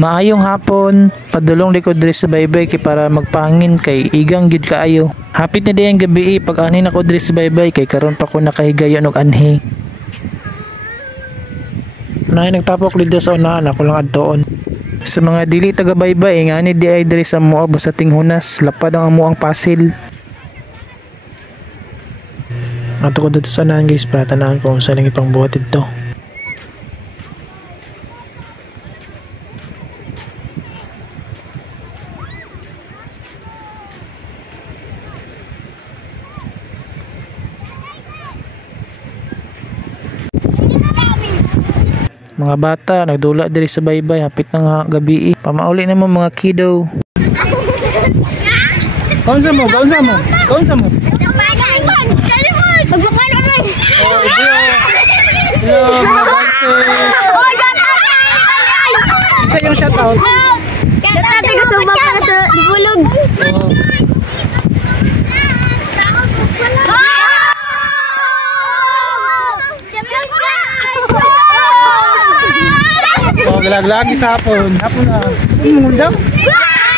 Maayong hapon, padulong likod diri sa baybay kay para magpangin kay igang gid kaayo. Hapit na diyang gabi pag anin ako diri sa baybay kay karon pa ko nakahigayon og anhi. Naay nagtapok dito sa unahan ako lang adtoon. Sa mga dili taga baybay ngani di ay diri sa moab sa tinghunas lapad ang amuang pasil. Ato ko dito sa unahan guys para tanahan ko kung saan ang ipang buhat dito. Mga bata nagdula diri sa baybay hapit na nga gabi. Pamauli na mo mga kiddo. Kaunsa mo? Kaunsa mo? Kaunsa mo? Magpapaano rin. Oh, hello mga boys. Isa yung shoutout. Dati kasubak ka na sa dibulog. Oh, galag-lagi sa hapon. Hapon na. Hapon daw.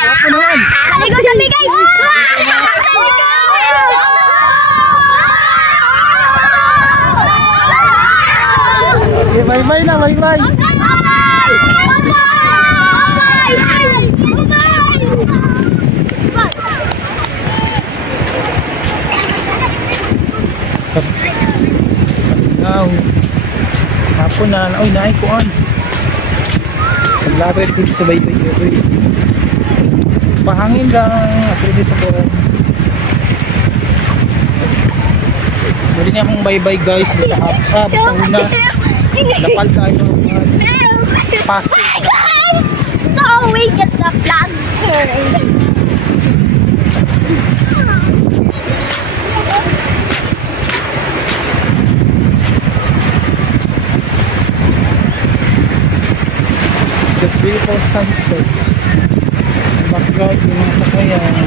Hapon naman. Aligo sabi guys. Okay, bye-bye na, bye-bye. Hapon na. Oy, naikuan. Paglapit dito sa baybay oy. Pahangin lang ako dito sa buwan. Pwede niya akong baybay guys. Basta basta unas. Lapal tayo. Pasig. Guys, so we get the flag turn. The beautiful sunset. Background yung mga sakayan.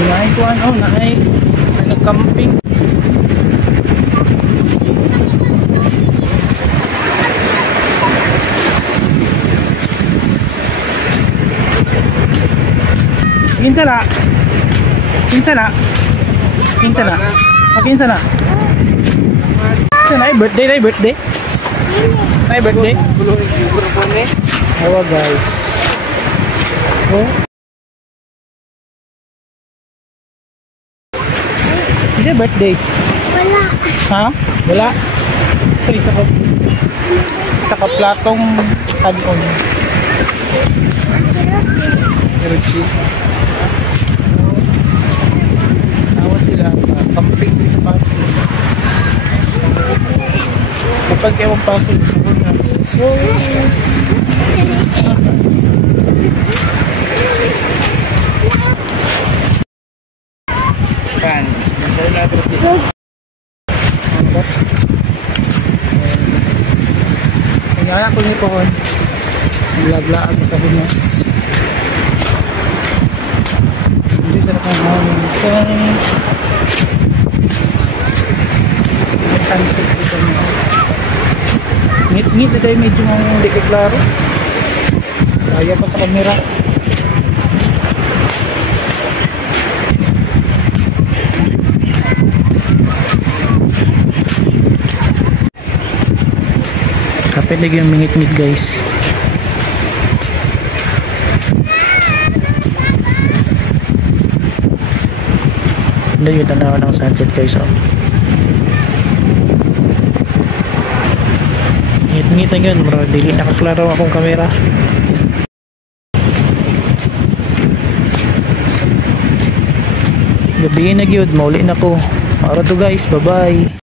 Kinain ko ano, naay nag-camping. Kinsa na? Kinsa na? Kinsa na? Kinsa na? Kinsa na? Birthday na birthday? Ay birthday? Awa guys. Oh. Is it birthday? Wala. Ha? Wala? Sorry, sa kaplatong tanon. Pero cheap. Tawa sila camping sa Pasig. Kapag kayo ang Pasig sa Bunas. So kan masaya na dito. Ano ba? Kaya ko ni pohon. Laglaan sa Bunas. Hindi sa nakahangin. May sunset dito na. Ngit-ngit na tayo medyo hindi ko klaro. Kaya pa sa camera. Kapilig yung mingit-ngit guys. Hindi yung tanawa ng sunset guys. Oh. Ngit-ngit na yun bro. Dili nakaklaro akong kamera. Gabihin na yun. Mauli na ko. Para to guys. Bye bye.